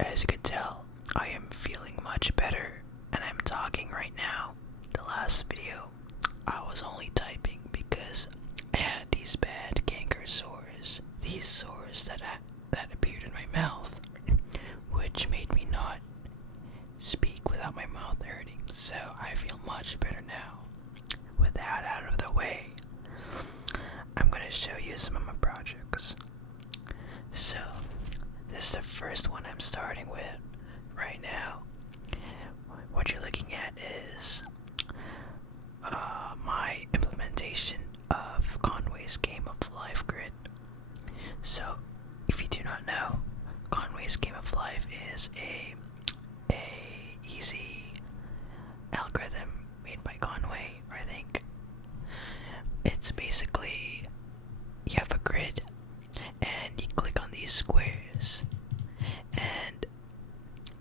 As you can tell, I am feeling much better and I'm talking right now. The last video, I was only typing because I had these bad canker sores. These sores that appeared in my mouth, which made me not speak without my mouth hurting. So I feel much better now. With that out of the way, I'm going to show you some of my projects. So, this is the first one I'm starting with right now. What you're looking at is my implementation of Conway's Game of Life grid. So, if you do not know, Conway's Game of Life is a easy algorithm made by Conway, I think. It's basically, you have a grid and you click on these squares and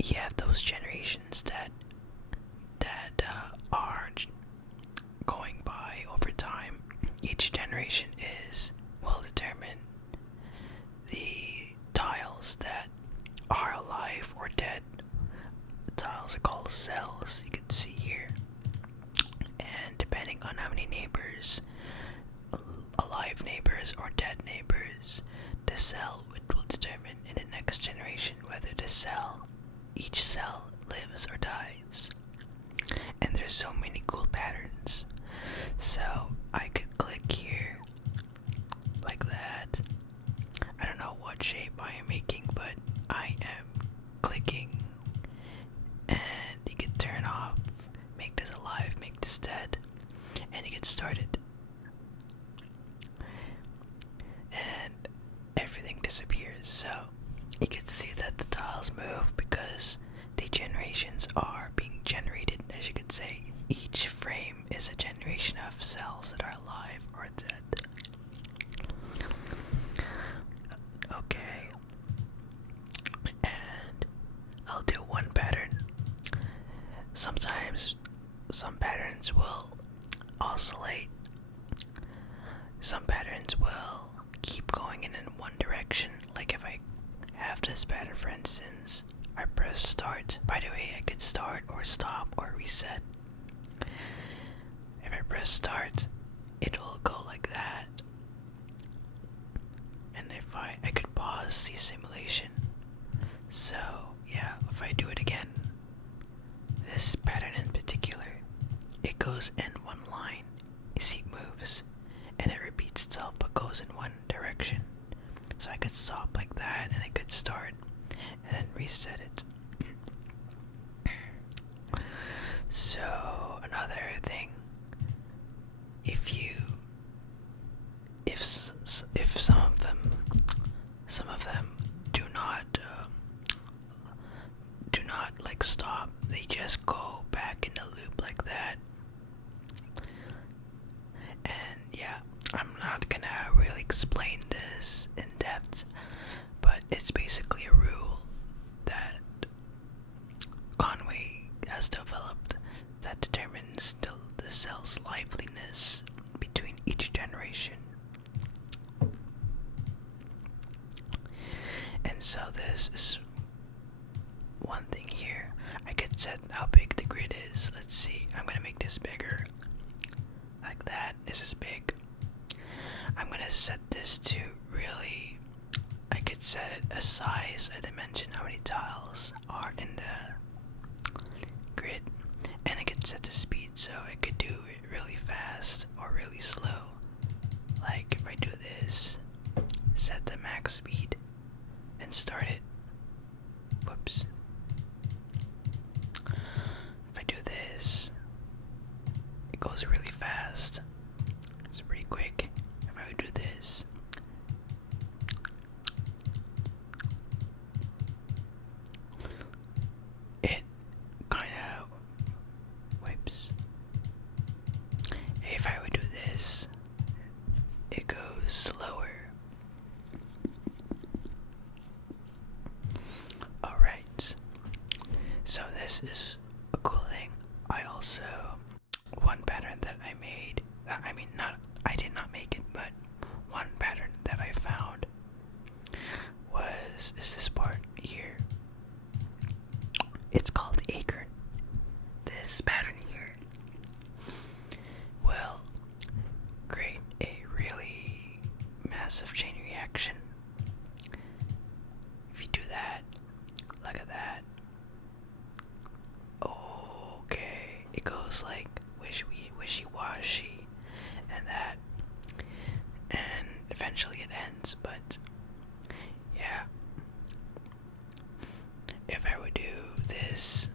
you have those generations that are going by over time. Each generation will determine the tiles that are alive or dead. The tiles are called cells, you can see here, and depending on how many neighbors, alive neighbors or dead neighbors, the cell will determine in the next generation whether each cell lives or dies. And there's so many cool patterns. So I could click here like that. I don't know what shape I am making, but I am clicking, and you can turn off, make this alive, make this dead, and you get started. And everything disappears, so you can see that the tiles move because the generations are being generated. As you could say, each frame is a generation of cells that are alive or dead. Okay, and I'll do one pattern. Sometimes some patterns will oscillate. Some patterns will keep going in one direction. Like if I have this pattern, for instance, I press start. By the way, I could start or stop or reset. If I press start, it will go like that. And if I could pause the simulation. So yeah, if I do it again, this pattern in particular, it goes in one line. You see it moves and it repeats itself but goes in one direction. So I could stop like that and I could start and then reset it. So another thing, if some of them do not like stop, they just go back in the loop like that. And yeah, I'm not gonna really explain this in depth, but it's basically a rule that Conway has developed that determines the cell's liveliness between each generation. And so this is one thing here. I could set how big the grid is. Let's see, I'm gonna make this bigger. Like that, this is big. I'm gonna set this to really, I could set it a size, a dimension, how many tiles are in the grid, and I could set the speed so I could do it really fast or really slow. Like if I do this, set the max speed and start it. Whoops. If I do this, it goes really fast. It's pretty quick. If I would do this, it kind of whips. If I would do this, it goes slower. Alright, so this is a cool thing. I also, one pattern that I made, I did not make it, but one pattern that I found is this part here. reaction. If you do that, look at that. Okay, it goes like wishy-washy and that, and eventually it ends. But yeah, if I would do this,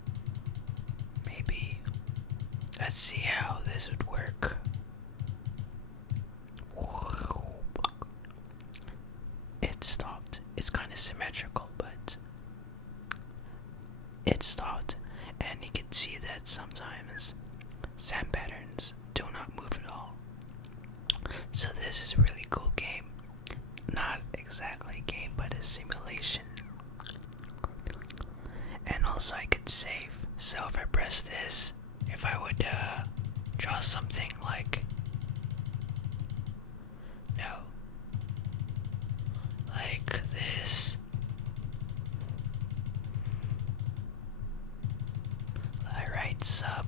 maybe, let's see how this would work. It stopped. It's kind of symmetrical, but it stopped, and you can see that sometimes sand patterns do not move at all. So this is a really cool game. Not exactly a game, but a simulation. And also I could save. So if I press this, if I would draw something like, no, like this, I write sub,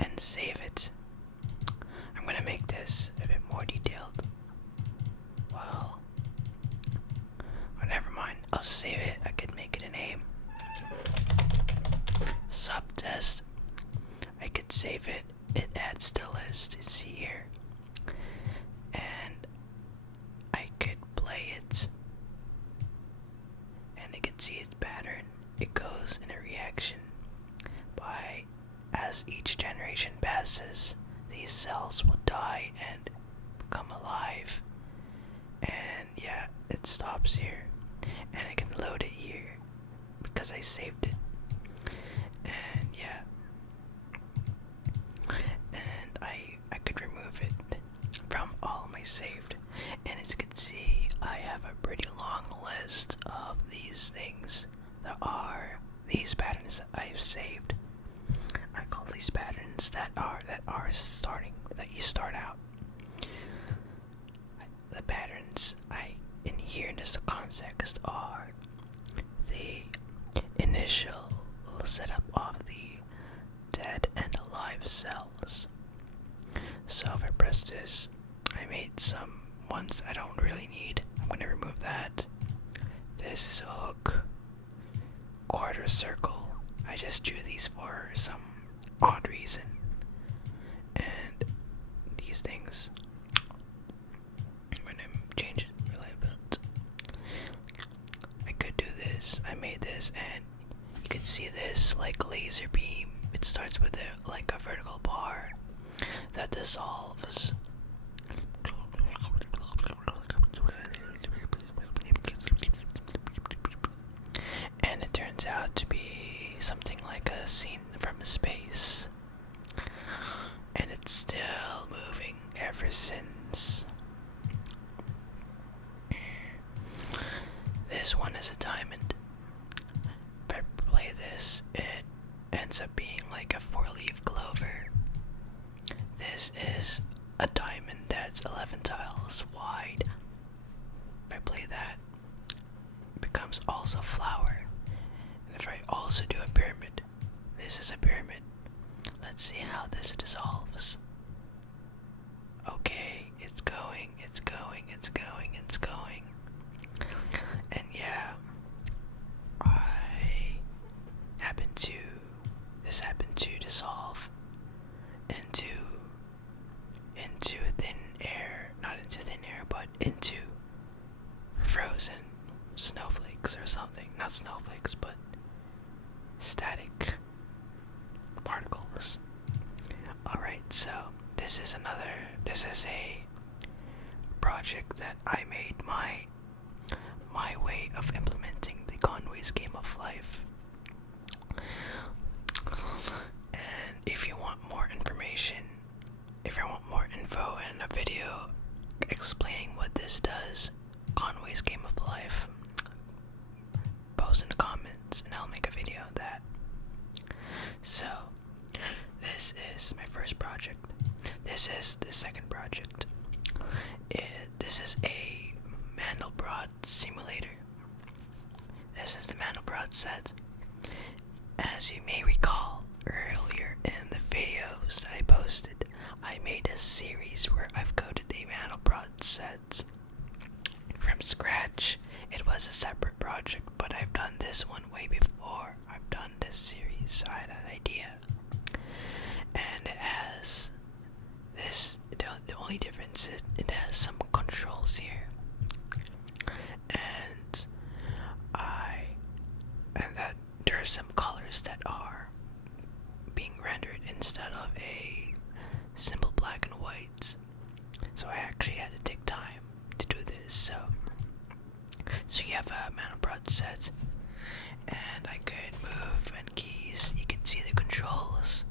and save it. I'm gonna make this a bit more detailed. Well, oh, never mind. I'll save it. I could make it a name. Subtest. I could save it. It adds to list. It's here, and I could play it, and you can see its pattern. It goes in a reaction by, as each generation passes, these cells will die and become alive. And yeah, it stops here, and I can load it here because I saved it. And yeah, and I could remove it from all my saved. And as you can see, I have a pretty long list of these things that are these patterns that I've saved. I call these patterns that you start out. The patterns in here in this context are the initial setup of the dead and alive cells. So if I press this, I made some ones I don't really need. I'm gonna remove that. This is a hook, quarter circle. I just drew these for some odd reason. And these things, I'm gonna change it really a bit. I could do this. I made this, and you can see this like laser beam. It starts with like a vertical bar that dissolves. And it turns out to be something like a scene from space. And it's still moving ever since. This one is a diamond. If I play this, it ends up being like a 4-leaf clover. This is a diamond that's 11 tiles wide. If I play that, it becomes also a flower. And if I also do a pyramid, this is a pyramid. Let's see how this dissolves. Okay, it's going, it's going, it's going, it's going. And yeah, this happened to dissolve into thin air, not into thin air, but into frozen snowflakes or something. Not snowflakes, but static particles. Alright, so this is a project that I made my way of implementing the Conway's Game of Life. And if you want more information, if you want more info and a video explaining what this does, Conway's Game of Life, post in the comments and I'll make a video of that. So, this is my first project. This is the second project. This is a Mandelbrot simulator. This is the Mandelbrot set. As you may recall earlier in the videos that I posted, I made a series where I've coded a Mandelbrot set from scratch. It was a separate project, but I've done this one way before. I've done this series, so I had an idea. And it has this, the only difference is it has some controls here. And that there are some colors that are being rendered instead of a simple black and white. So I actually had to take time to do this. So you have a Mandelbrot set, and I could move and keys. You can see the controls: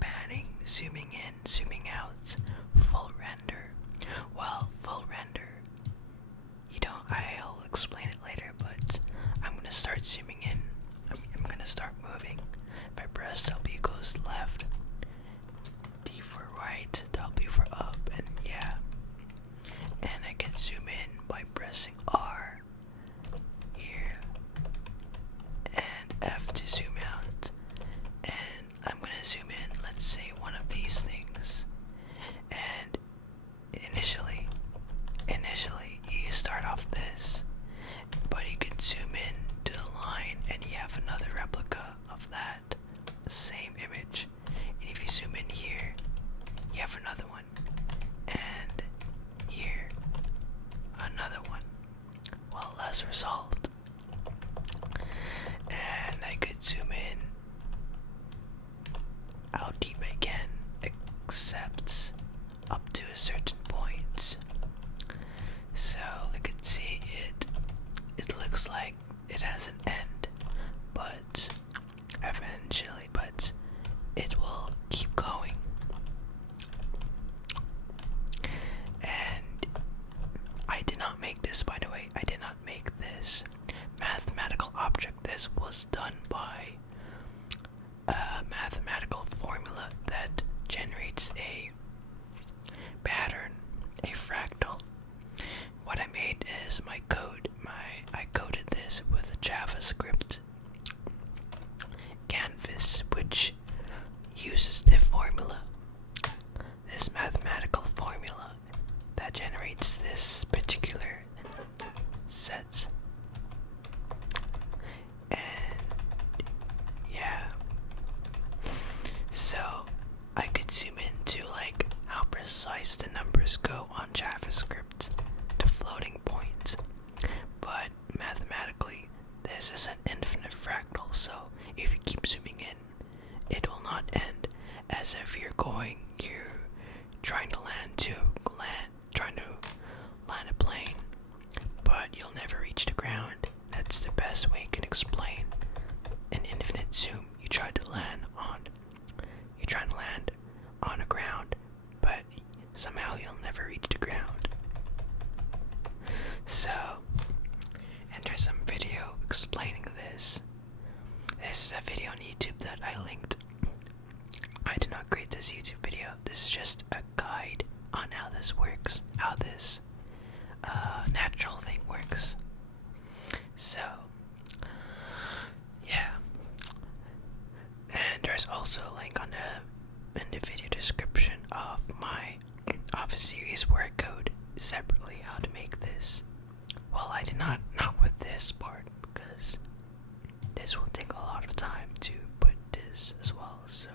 panning, zooming in, zooming out, full render. Well, full render, I'll explain it later, but I'm gonna start zooming in. I'm gonna start moving. If I press W, it goes left, D for right, W for up, and yeah. And I can zoom in by pressing R here, and F to zoom out. And I'm gonna zoom in, let's say, one of these things. And initially you start off this, but you can zoom in to the line and you have another replica of that same image. And if you zoom in here, you have another one, and here another one. Well, less resolved. And I could zoom in out deep again, except up to a certain point. So you can see it looks like it has an end, but eventually, it will keep going. And I did not make this, by the way. I did not make this mathematical object. This was done by a mathematical formula that generates a pattern, a fractal. What I made is my code. I coded this with a JavaScript canvas, which uses the formula, this mathematical formula that generates this particular set. And yeah, so I could zoom into like how precise the numbers go on JavaScript to floating points, but mathematically this is an infinite fractal, so if you keep zooming in, it will not end. As if you're trying to land a plane, but you'll never reach the ground. That's the best way you can explain an infinite zoom. You're trying to land on the ground, but somehow you'll never reach the ground. So, and there's some video explaining this. This is a video on YouTube that I linked. I did not create this YouTube video. This is just a guide on how this works, how this natural thing works. So, yeah. And there's also a link in the video description of a series where I code separately how to make this. Well, I did not with this part, because this will take a lot of time to put this as well. So,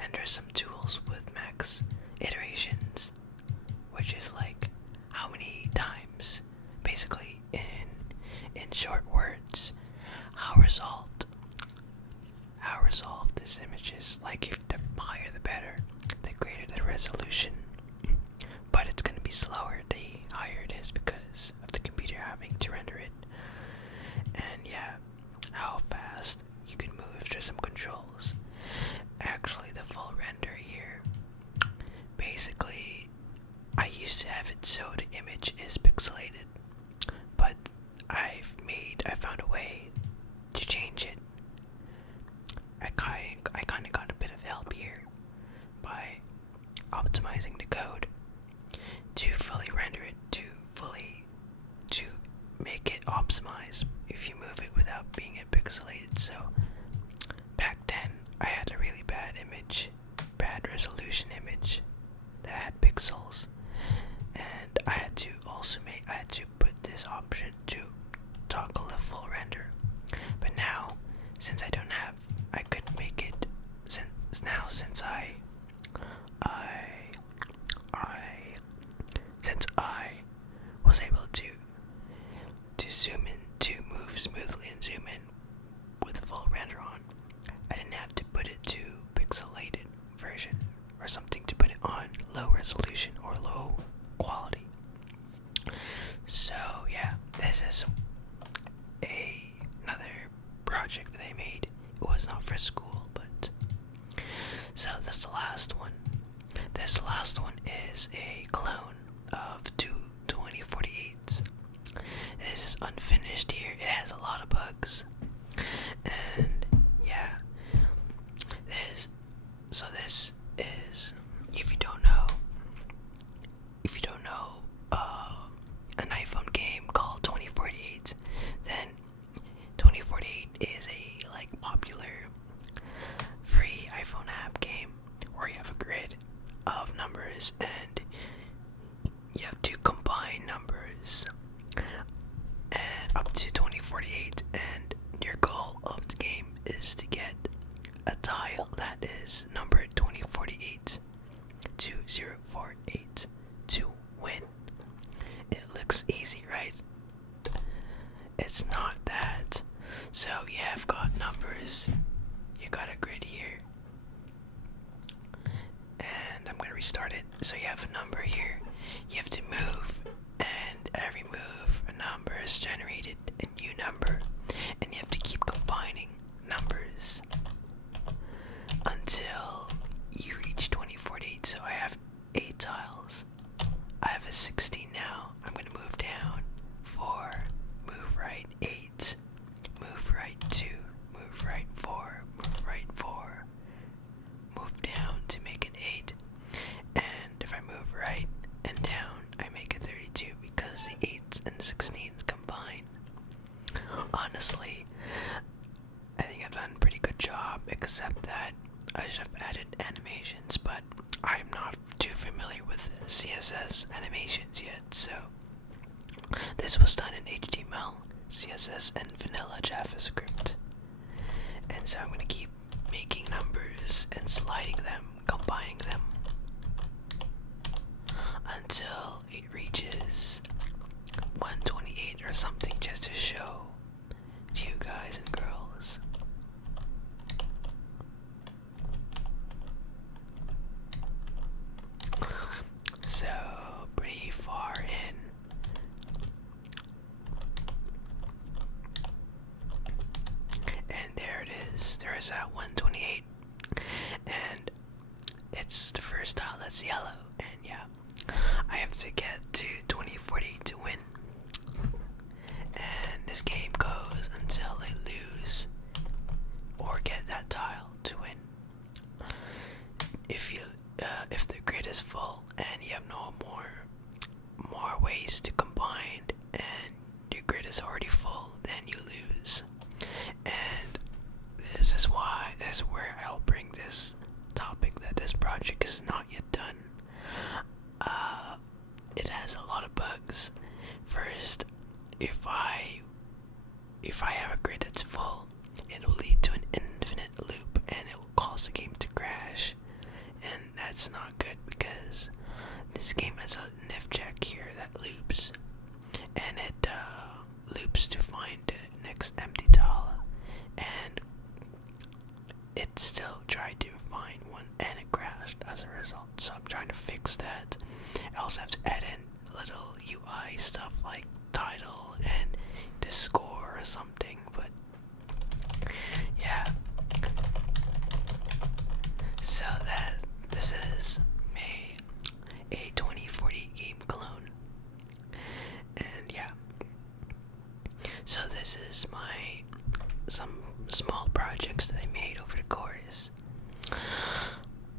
and there's some tools with max iterations, which is like how many times, basically in short words, how resolved this image is. Like, if the higher the better, the greater the resolution, but it's gonna be slower the higher it is because of the computer having to render it. And yeah, how fast you can move. There's some controls. Actually, the full render here, basically I used to have it so the image is pixelated, but I found a way to change it. I kind of got a bit of help here by optimizing the code to fully render it, to make it optimize if you move it without being pixelated. So back then I had a really bad image, bad on low resolution or low quality. So yeah, this is another project that I made. It was not for school, but so that's the last one. This last one is a clone of 2048. This is unfinished here. It has a lot of bugs. And yeah, this is, if you don't know an iPhone game called 2048, then 2048 is a popular free iPhone app game where you have a grid of numbers and you have to combine numbers and up to 2048, and your goal of the game is to get a tile that is numbered 2048 2048 to win. It looks easy, right? It's not that. So yeah, I've got numbers. You got a grid here. And I'm gonna restart it. So you have a number here. You have to move, and every move a number is generated a new number, and you have to keep combining numbers until you reach 2048. So I have 8 tiles. I have a 16 now. I'm gonna move down 4, move right 8, move right 2, move right 4, move right 4, move down to make it 8, and if I move right and down, I make it 32 because the 8s and 16s combine. Honestly, I think I've done a pretty good job, except that I should have added animations, but I'm not too familiar with CSS animations yet, so this was done in HTML, CSS, and Vanilla JavaScript. And so I'm going to keep making numbers and sliding them, combining them until it reaches 128 or something, just to show you guys and girls. So pretty far in. And there it is. There is that 128. And it's the first tile that's yellow. And yeah, I have to get to 2040 to win. And this game goes until I lose or get that tile to win. If the grid is full and you have no more ways to combine, and your grid is already full, then you lose. And this is where I'll bring this topic, that this project is not yet done. It has a lot of bugs. First, if I have a grid that's full, it will lead to an infinite loop and it will cause the game to crash. And that's not good because this game has a if check here that loops, and it loops to find the next empty tile, and it still tried to find one and it crashed as a result. So I'm trying to fix that. I also have to add in little UI stuff like title and the score or something, but yeah. So this is a 2040 game clone, and yeah. So this is some small projects that I made over the course.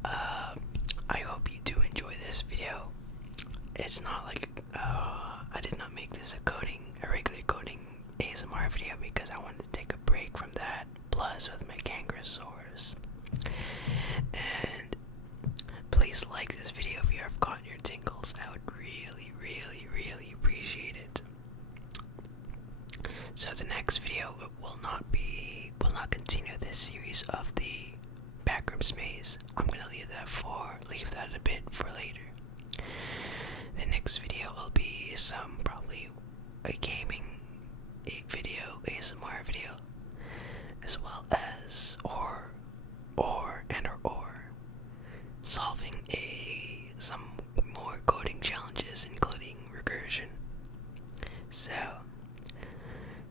I hope you do enjoy this video. It's not like I did not make this a regular coding ASMR video because I wanted to take a break from that, plus with my gangrosaurs. And please like this video if you have gotten your tingles. I would really, really, really appreciate it. So the next video will not continue this series of the backrooms maze. I'm gonna leave that a bit for later. The next video will be probably a gaming video, ASMR video, as well as or solving a some more coding challenges, including recursion. So,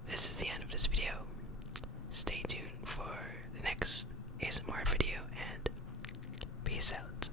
this is the end of this video. Stay tuned for the next ASMR video, and peace out.